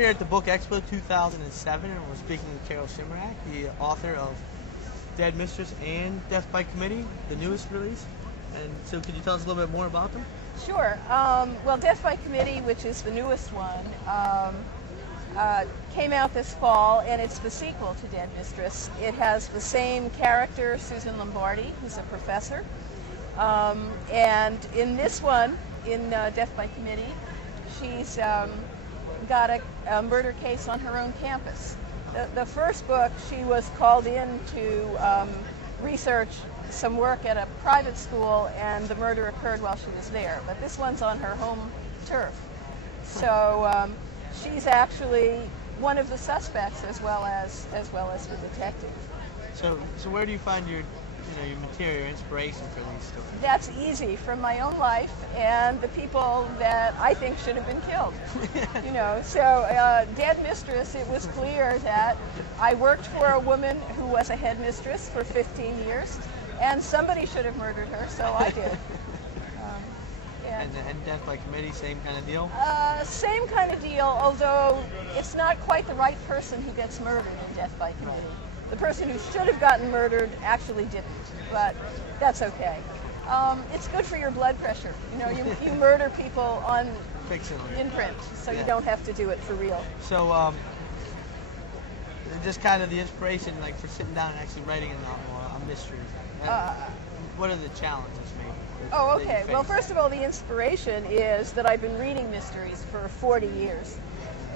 here at the Book Expo 2007, and we're speaking with Carole Shmurak, the author of Dead Mistress and Death by Committee, the newest release. And so could you tell us a little bit more about them? Sure. Well, Death by Committee, which is the newest one, came out this fall, and it's the sequel to Dead Mistress. It has the same character, Susan Lombardi, who's a professor. And in this one, in Death by Committee, she's got a murder case on her own campus. The first book, she was called in to research some work at a private school, and the murder occurred while she was there. But this one's on her home turf. So she's actually one of the suspects as well as the detective. So where do you find your material, your inspiration for these stories? That's easy, from my own life and the people that I think should have been killed. So Dead Mistress, it was clear that I worked for a woman who was a headmistress for 15 years, and somebody should have murdered her, so I did. And Death by Committee, same kind of deal? Same kind of deal, although it's not quite the right person who gets murdered in Death by Committee. The person who should have gotten murdered actually didn't, but that's okay. It's good for your blood pressure. You murder people in print, so you don't have to do it for real. So just kind of the inspiration, like, for sitting down and actually writing a novel, a mystery. What are the challenges, maybe? Oh, okay. Well, first of all, the inspiration is that I've been reading mysteries for 40 years.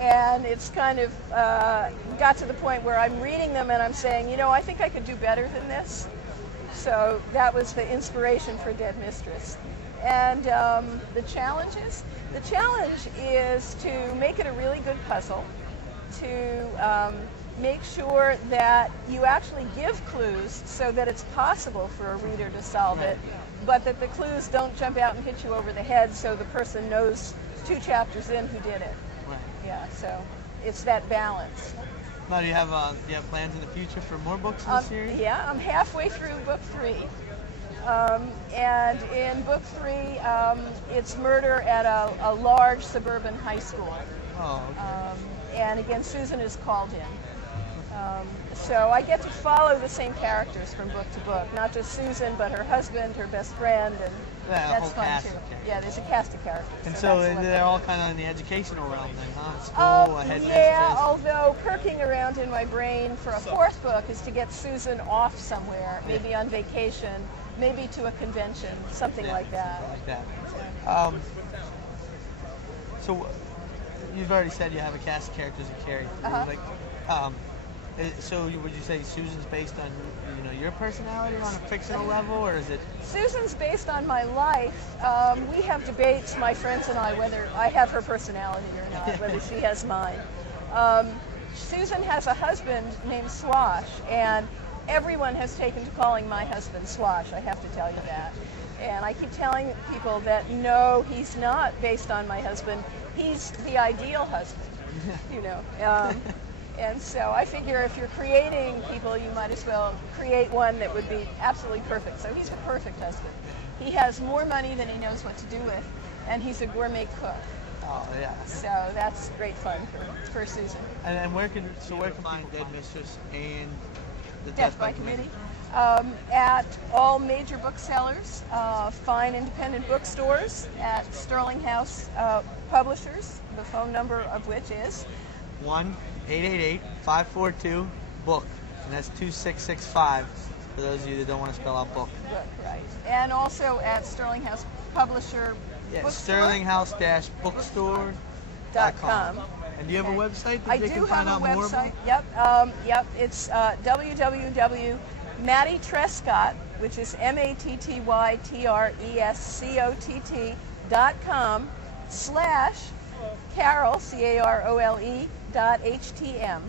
And it's kind of got to the point where I'm reading them and I'm saying, I think I could do better than this. So that was the inspiration for Dead Mistress. And the challenges? The challenge is to make it a really good puzzle, to make sure that you actually give clues so that it's possible for a reader to solve it, but that the clues don't jump out and hit you over the head so the person knows 2 chapters in who did it. Right. Yeah, so it's that balance. Now, do you have plans in the future for more books in the series? Yeah, I'm halfway through book 3. And in book 3, it's murder at a large suburban high school. Oh, okay. And again, Susan is called in. So I get to follow the same characters from book to book, not just Susan, but her husband, her best friend, and that's fun too. Yeah, there's a cast of characters. And so they're all kind of in the educational realm then, huh? School, headmistress. Yeah, although perking around in my brain for a 4th book is to get Susan off somewhere, maybe on vacation, maybe to a convention, something like that. So you've already said you have a cast of characters that carry through. So would you say Susan's based on your personality on a fictional level, or is it? Susan's based on my life. We have debates, my friends and I, whether I have her personality or not, whether she has mine. Susan has a husband named Swash, and everyone has taken to calling my husband Swash, I have to tell you that. And I keep telling people that no, he's not based on my husband. He's the ideal husband, And so I figure if you're creating people, you might as well create one that would be absolutely perfect. So he's the perfect husband. He has more money than he knows what to do with, and he's a gourmet cook. Oh, yeah. So that's great fun for Susan. And where can find Dead Mistress and the Death by Committee? At all major booksellers, fine independent bookstores, at Sterling House Publishers, the phone number of which is 1-888-542-BOOK, and that's 2665 for those of you that don't want to spell out book. Right. And also at Sterling House Publisher bookstore. sterlinghouse-bookstore.com. And do you have a website that they can find out more about? I do have a website. Yep. It's www.mattytrescott, which is MATTYTRESCOTT.com/Carole, CAROLE.HTM.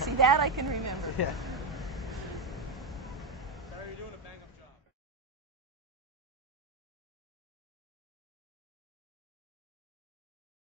See, that I can remember. Yeah.